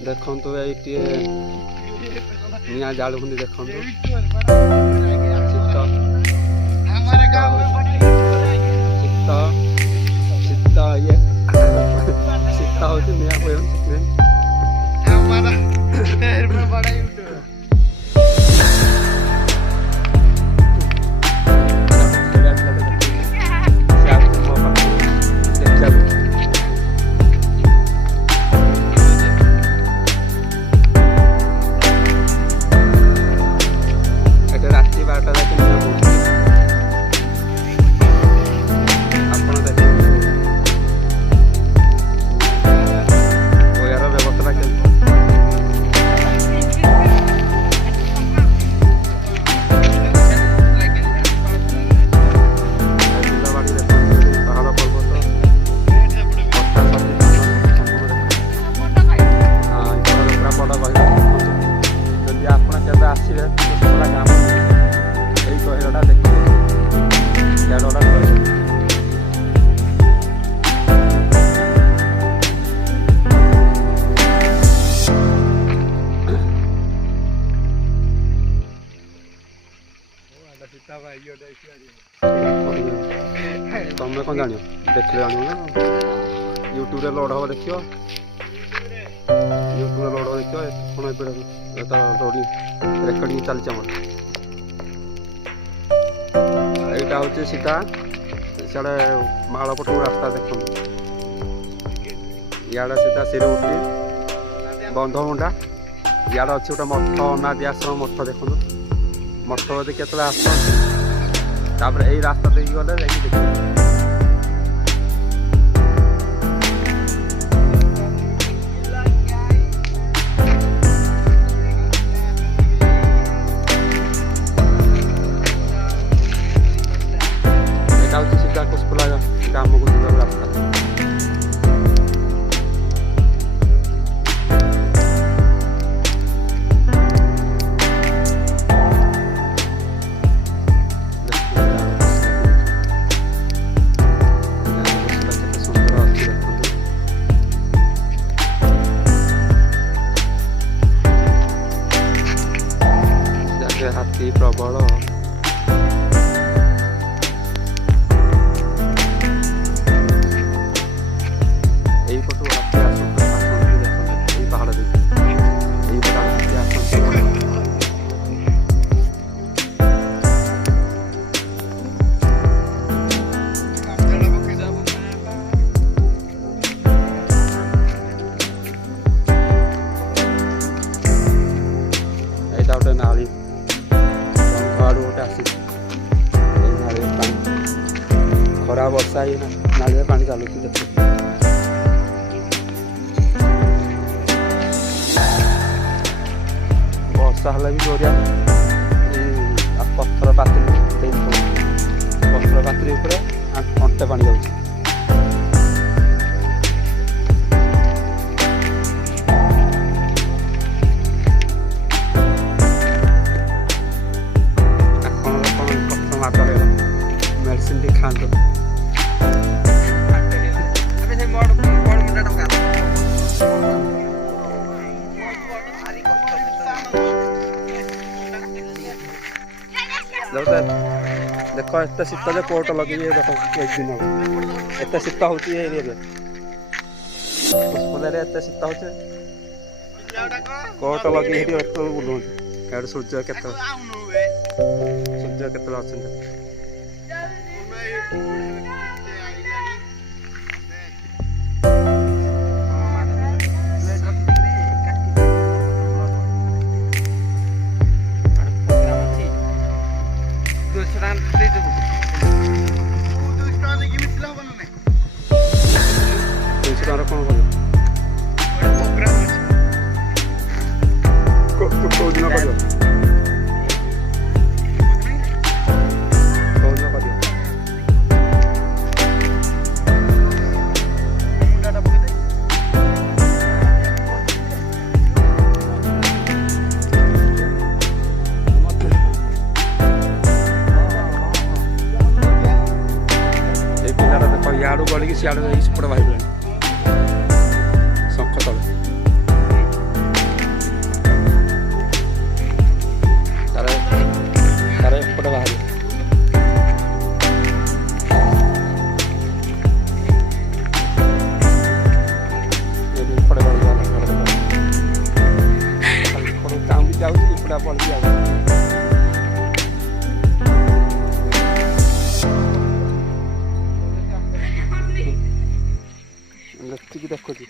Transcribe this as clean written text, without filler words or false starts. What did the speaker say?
देखु ये निआ जालुं देखु शीत ये शीत हूँ निआ तुम्हें कौन जान देख जान यूट्यूब लोड हम देख यूट्यूब लोड हम देख कौन रोडिंग रेकर्डिंग चलती आम यहाँ हूँ सीधा सियाड़े मालपट रास्ता देख इे सीधा सिरुटी बंधमुंडा इे अच्छे गोटे मठ अनादि आश्रम मठ देखो मठ बोधे के आसपर यही रास्ता देखिए गले देखिए सीधा कुशपुला ग्राम को जीवा रास्ता हाथी प्रबल यहीपटू हाथी आसती पहाड़ देखिए हाथी आसती यहाँ गोटे नाली आड़ू गोटे आसी खरा वर्षा ही नाली पानी चलुच देख वर्षा है भी जोरिया पत्थर पात्री पत्थर पात्री अंटे पानी जाऊँ मेडिसिन टी खाते देख एत शीत जो कोट लगे देख एक दिन एत शीत हो एत शीत हो कोट लगे बुलूँ सूर्य के सूर्य के अच्छा सियाड़ सेपटे बाहर शंख तले ପଡ଼ିଛି ଆଉ ଦେଖିକି ଦେଖୁଛି।